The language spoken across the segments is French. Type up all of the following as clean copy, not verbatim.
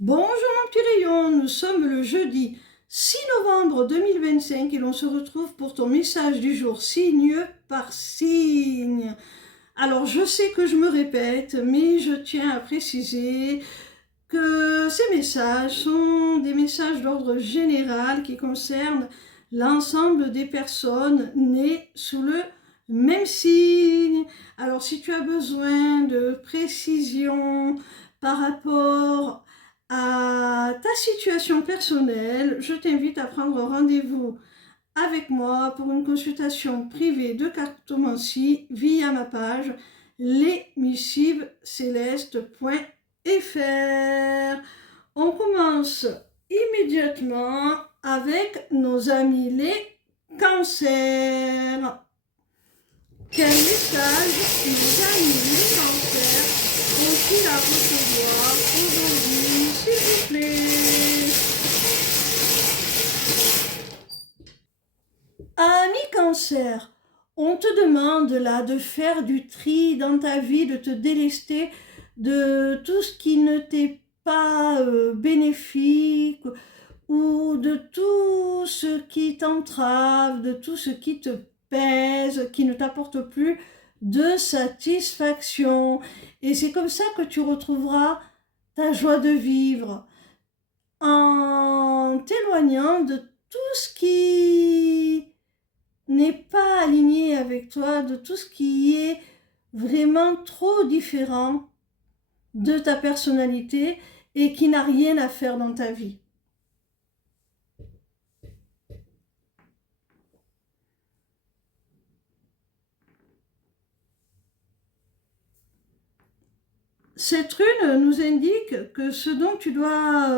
Bonjour mon petit rayon, nous sommes le jeudi 6 novembre 2025 et l'on se retrouve pour ton message du jour signe par signe. Alors je sais que je me répète, mais je tiens à préciser que ces messages sont des messages d'ordre général qui concernent l'ensemble des personnes nées sous le même signe. Alors si tu as besoin de précision par rapport à ta situation personnelle, je t'invite à prendre rendez-vous avec moi pour une consultation privée de cartomancie via ma page lesmissivescélestes.fr. On commence immédiatement avec nos amis les cancers. Quel message nos amis les cancers ont-ils à recevoir aujourd'hui, s'il vous plaît? Ami cancer, on te demande là de faire du tri dans ta vie, de te délester de tout ce qui ne t'est pas bénéfique ou de tout ce qui t'entrave, de tout ce qui te pèse, qui ne t'apporte plus de satisfaction. Et c'est comme ça que tu retrouveras ta joie de vivre en t'éloignant de tout ce qui n'est pas aligné avec toi, de tout ce qui est vraiment trop différent de ta personnalité et qui n'a rien à faire dans ta vie. Cette rune nous indique que ce dont tu dois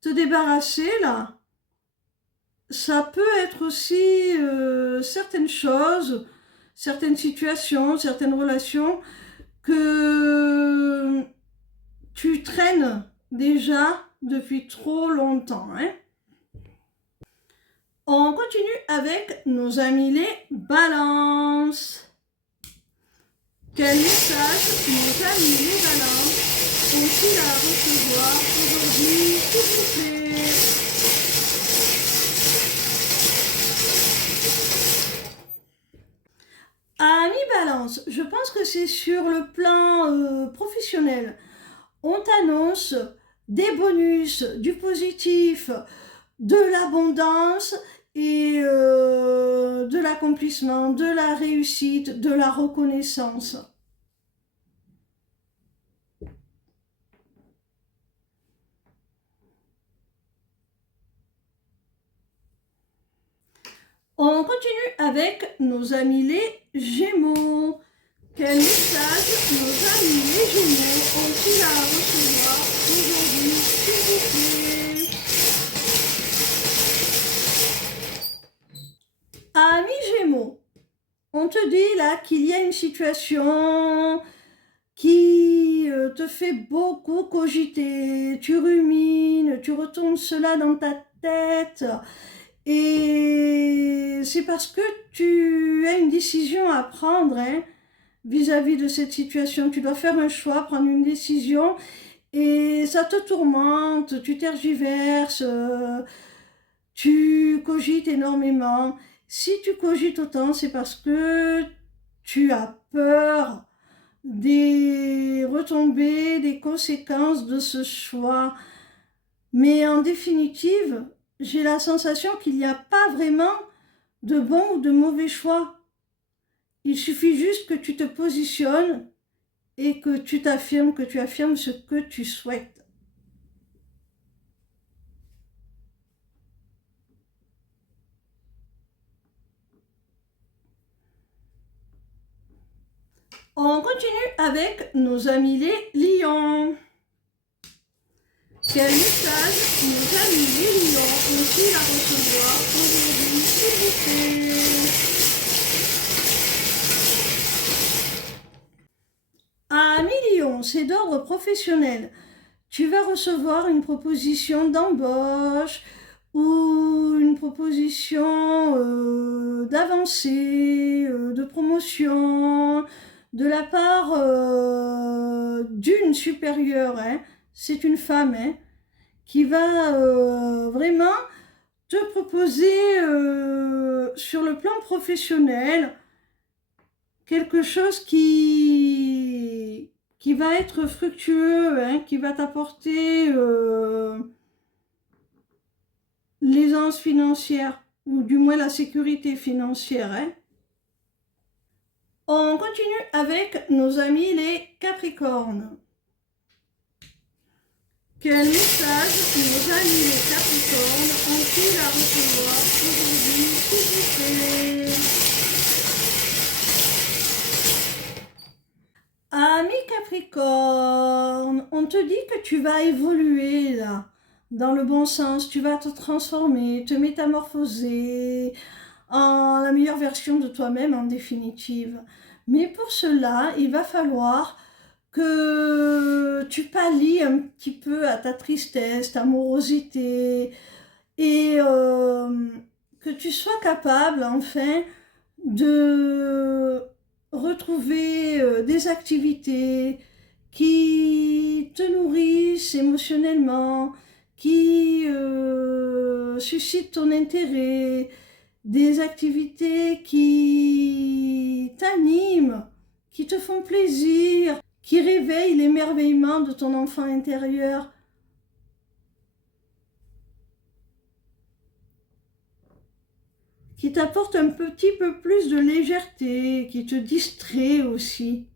te débarrasser là, ça peut être aussi certaines choses, certaines situations, certaines relations que tu traînes déjà depuis trop longtemps. On continue avec nos amis les balances. Quel message nos amis les balances ont-ils à recevoir aujourd'hui, s'il vous plaît? Amis balance, je pense que c'est sur le plan professionnel. On t'annonce des bonus, du positif, de l'abondance et de l'accomplissement, de la réussite, de la reconnaissance. On continue avec nos amis les Gémeaux. Quel message nos amis les Gémeaux ont-ils à recevoir aujourd'hui, s'il vous plaît? Amis Gémeaux, on te dit là qu'il y a une situation qui te fait beaucoup cogiter, tu rumines, tu retournes cela dans ta tête et c'est parce que tu as une décision à prendre vis-à-vis de cette situation. Tu dois faire un choix, prendre une décision et ça te tourmente, tu tergiverses, tu cogites énormément. Si tu cogites autant, c'est parce que tu as peur des retombées, des conséquences de ce choix. Mais en définitive, j'ai la sensation qu'il n'y a pas vraiment de bon ou de mauvais choix. Il suffit juste que tu te positionnes et que tu t'affirmes, que tu affirmes ce que tu souhaites. On continue avec nos amis les lions. Quel message nos amis les lions ont-ils à recevoir aujourd'hui, s'il vous plaît? Amis lions, c'est d'ordre professionnel. Tu vas recevoir une proposition d'embauche ou une proposition d'avancée, de promotion de la part d'une supérieure, c'est une femme, hein, qui va vraiment te proposer sur le plan professionnel quelque chose qui va être fructueux, hein, qui va t'apporter l'aisance financière, ou du moins la sécurité financière. Hein. On continue avec nos amis les Capricornes. Quel message nos amis les Capricornes ont-ils à recevoir aujourd'hui, s'il vous plaît? Ami Capricorne, on te dit que tu vas évoluer là, dans le bon sens, tu vas te transformer, te métamorphoser en la meilleure version de toi-même en définitive. Mais pour cela, il va falloir que tu pallies un petit peu à ta tristesse, ta morosité, et que tu sois capable enfin de retrouver des activités qui te nourrissent émotionnellement, qui suscitent ton intérêt, des activités qui t'animent, qui te font plaisir, qui réveillent l'émerveillement de ton enfant intérieur. Qui t'apporte un petit peu plus de légèreté, qui te distrait aussi.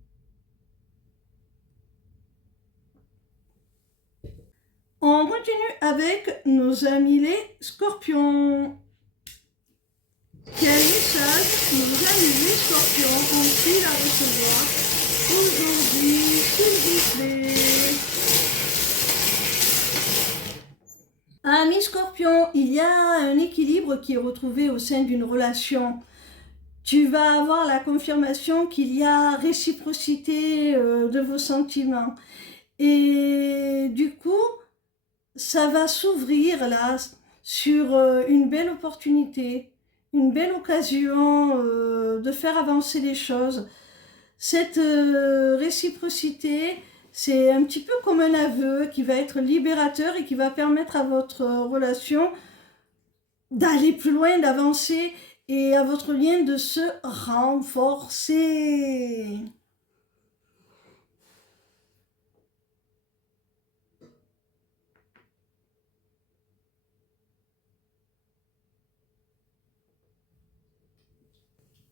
On continue avec nos amis les Scorpions. Quel message nos amis les Scorpions ont-ils à recevoir aujourd'hui, s'il vous plaît? Amis Scorpion, il y a un équilibre qui est retrouvé au sein d'une relation. Tu vas avoir la confirmation qu'il y a réciprocité de vos sentiments. Et du coup, ça va s'ouvrir là sur une belle opportunité, une belle occasion de faire avancer les choses. Cette réciprocité, c'est un petit peu comme un aveu qui va être libérateur et qui va permettre à votre relation d'aller plus loin, d'avancer et à votre lien de se renforcer.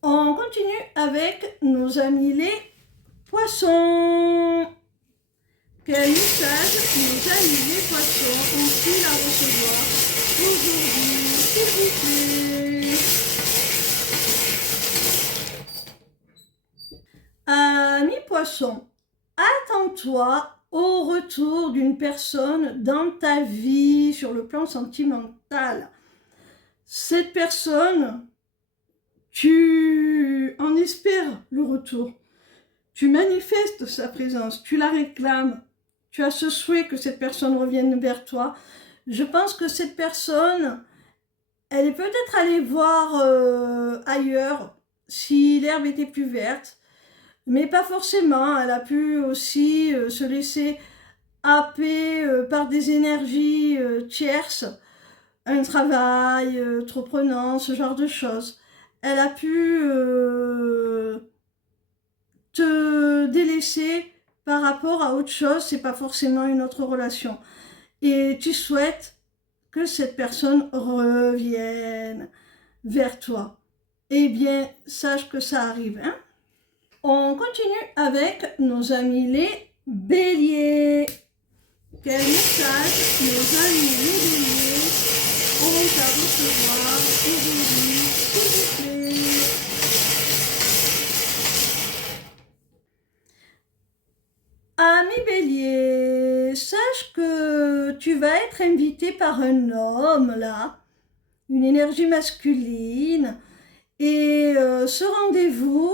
On continue avec nos amis les Poissons. Quel message nos amis les Poissons ont-ils à recevoir aujourd'hui, s'il vous plaît? Amis Poissons, attends-toi au retour d'une personne dans ta vie sur le plan sentimental. Cette personne, tu en espères le retour. Tu manifestes sa présence, tu la réclames. Tu as ce souhait que cette personne revienne vers toi. Je pense que cette personne, elle est peut-être allée voir ailleurs si l'herbe était plus verte, mais pas forcément. Elle a pu aussi se laisser happer par des énergies tierces, un travail trop prenant, ce genre de choses. Elle a pu te délaisser par rapport à autre chose, c'est pas forcément une autre relation. Et tu souhaites que cette personne revienne vers toi. Eh bien, sache que ça arrive. Hein? On continue avec nos amis les Béliers. Quel message nos amis les Béliers ont à recevoir aujourd'hui, s'il vous plaît? Ami Bélier, sache que tu vas être invité par un homme là, une énergie masculine, et ce rendez-vous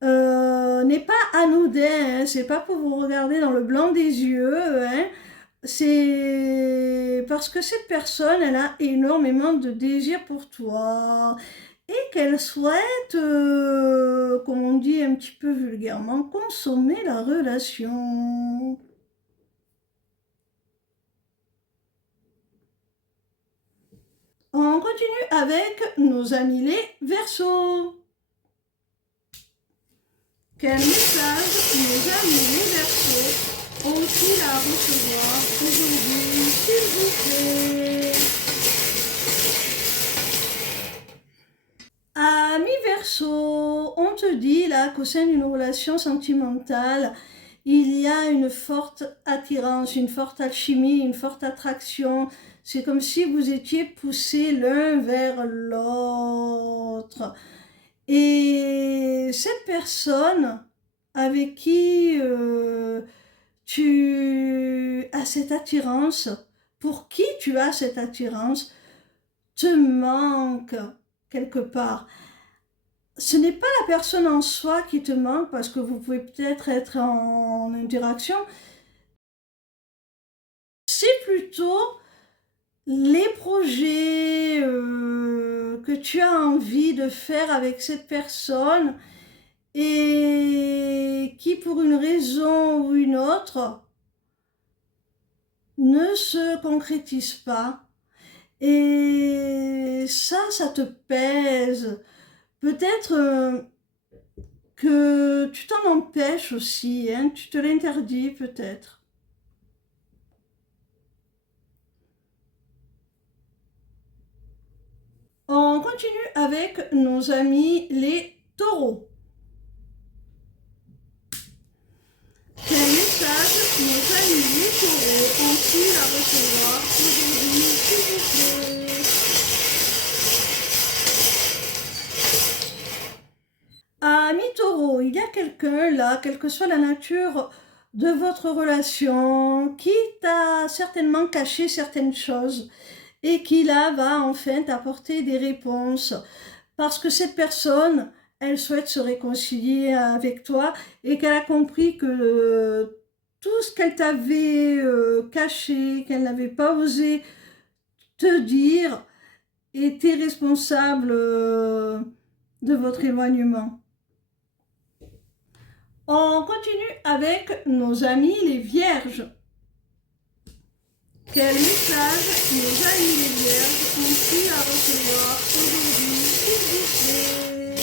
n'est pas anodin, hein, c'est pas pour vous regarder dans le blanc des yeux, hein, c'est parce que cette personne, elle a énormément de désir pour toi et qu'elle souhaite, comme on dit un petit peu vulgairement, consommer la relation. On continue avec nos amis les Verseaux. Quel message nos amis les Verseaux ont-ils à recevoir aujourd'hui, s'il vous plaît? Ami Verseau, on te dit là qu'au sein d'une relation sentimentale, il y a une forte attirance, une forte alchimie, une forte attraction. C'est comme si vous étiez poussés l'un vers l'autre. Et cette personne avec qui tu as cette attirance, pour qui tu as cette attirance, te manque quelque part. Ce n'est pas la personne en soi qui te manque, parce que vous pouvez peut-être être en interaction. C'est plutôt les projets que tu as envie de faire avec cette personne et qui, pour une raison ou une autre, ne se concrétisent pas. Et ça te pèse. Peut-être que tu t'en empêches aussi, hein, tu te l'interdis peut-être. On continue avec nos amis les taureaux. Quel message nos amis les taureaux ont-ils à recevoir aujourd'hui, s'il vous plaît? Ami taureau, il y a quelqu'un là, quelle que soit la nature de votre relation, qui t'a certainement caché certaines choses et qui là va enfin t'apporter des réponses. Parce que cette personne, elle souhaite se réconcilier avec toi et qu'elle a compris que tout ce qu'elle t'avait caché, qu'elle n'avait pas osé te dire, était responsable de votre éloignement. On continue avec nos amis les vierges. Quel message nos amis les vierges ont-ils à recevoir aujourd'hui, s'il vous plaît?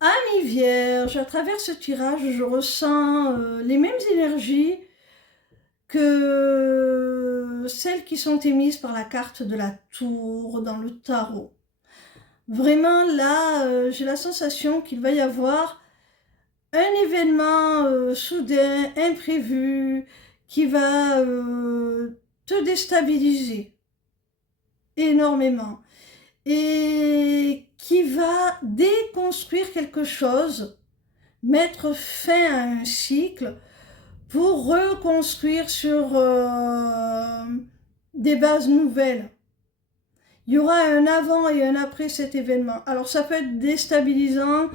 Amis vierges, à travers ce tirage, je ressens les mêmes énergies que celles qui sont émises par la carte de la tour dans le tarot. Vraiment, là, j'ai la sensation qu'il va y avoir un événement soudain, imprévu, qui va te déstabiliser énormément et qui va déconstruire quelque chose, mettre fin à un cycle pour reconstruire sur des bases nouvelles. Il y aura un avant et un après cet événement. Alors ça peut être déstabilisant,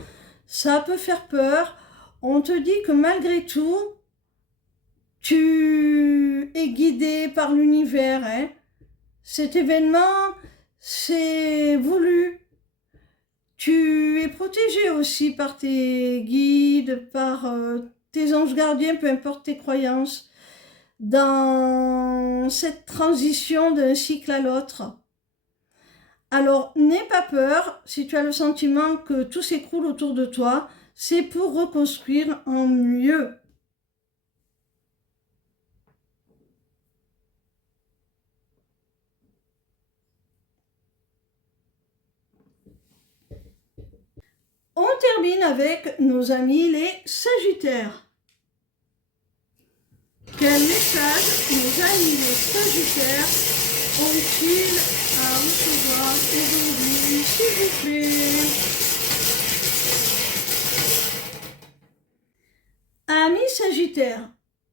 ça peut faire peur. On te dit que malgré tout, tu es guidé par l'univers. Hein. Cet événement, c'est voulu. Tu es protégé aussi par tes guides, par tes anges gardiens, peu importe tes croyances, dans cette transition d'un cycle à l'autre. Alors, n'aie pas peur, si tu as le sentiment que tout s'écroule autour de toi, c'est pour reconstruire en mieux. On termine avec nos amis les Sagittaires. Quel message nos amis les Sagittaires ont-ils à recevoir aujourd'hui, s'il vous plaît? Ami Sagittaire,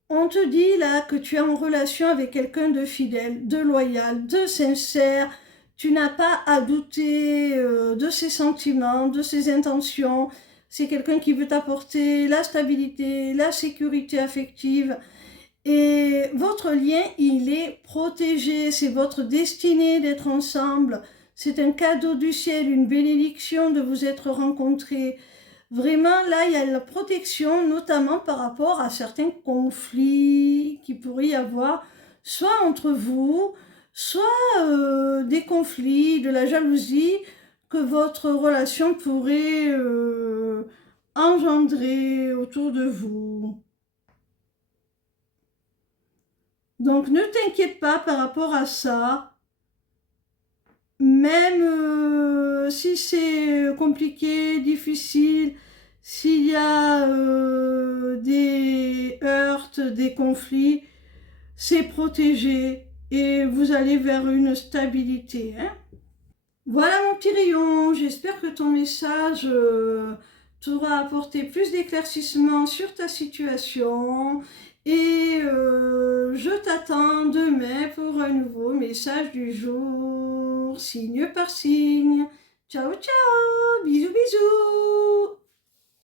on te dit là que tu es en relation avec quelqu'un de fidèle, de loyal, de sincère. Tu n'as pas à douter de ses sentiments, de ses intentions. C'est quelqu'un qui veut t'apporter la stabilité, la sécurité affective. Et votre lien, il est protégé. C'est votre destinée d'être ensemble. C'est un cadeau du ciel, une bénédiction de vous être rencontrés. Vraiment, là, il y a la protection, notamment par rapport à certains conflits qui pourrait y avoir, soit entre vous, soit des conflits, de la jalousie que votre relation pourrait engendrer autour de vous. Donc, ne t'inquiète pas par rapport à ça. Même si c'est compliqué, difficile, s'il y a des heurts, des conflits, c'est protégé et vous allez vers une stabilité, hein. Voilà mon petit rayon, j'espère que ton message t'aura apporté plus d'éclaircissement sur ta situation et je t'attends demain pour un nouveau message du jour, signe par signe. Ciao ciao, bisous bisous.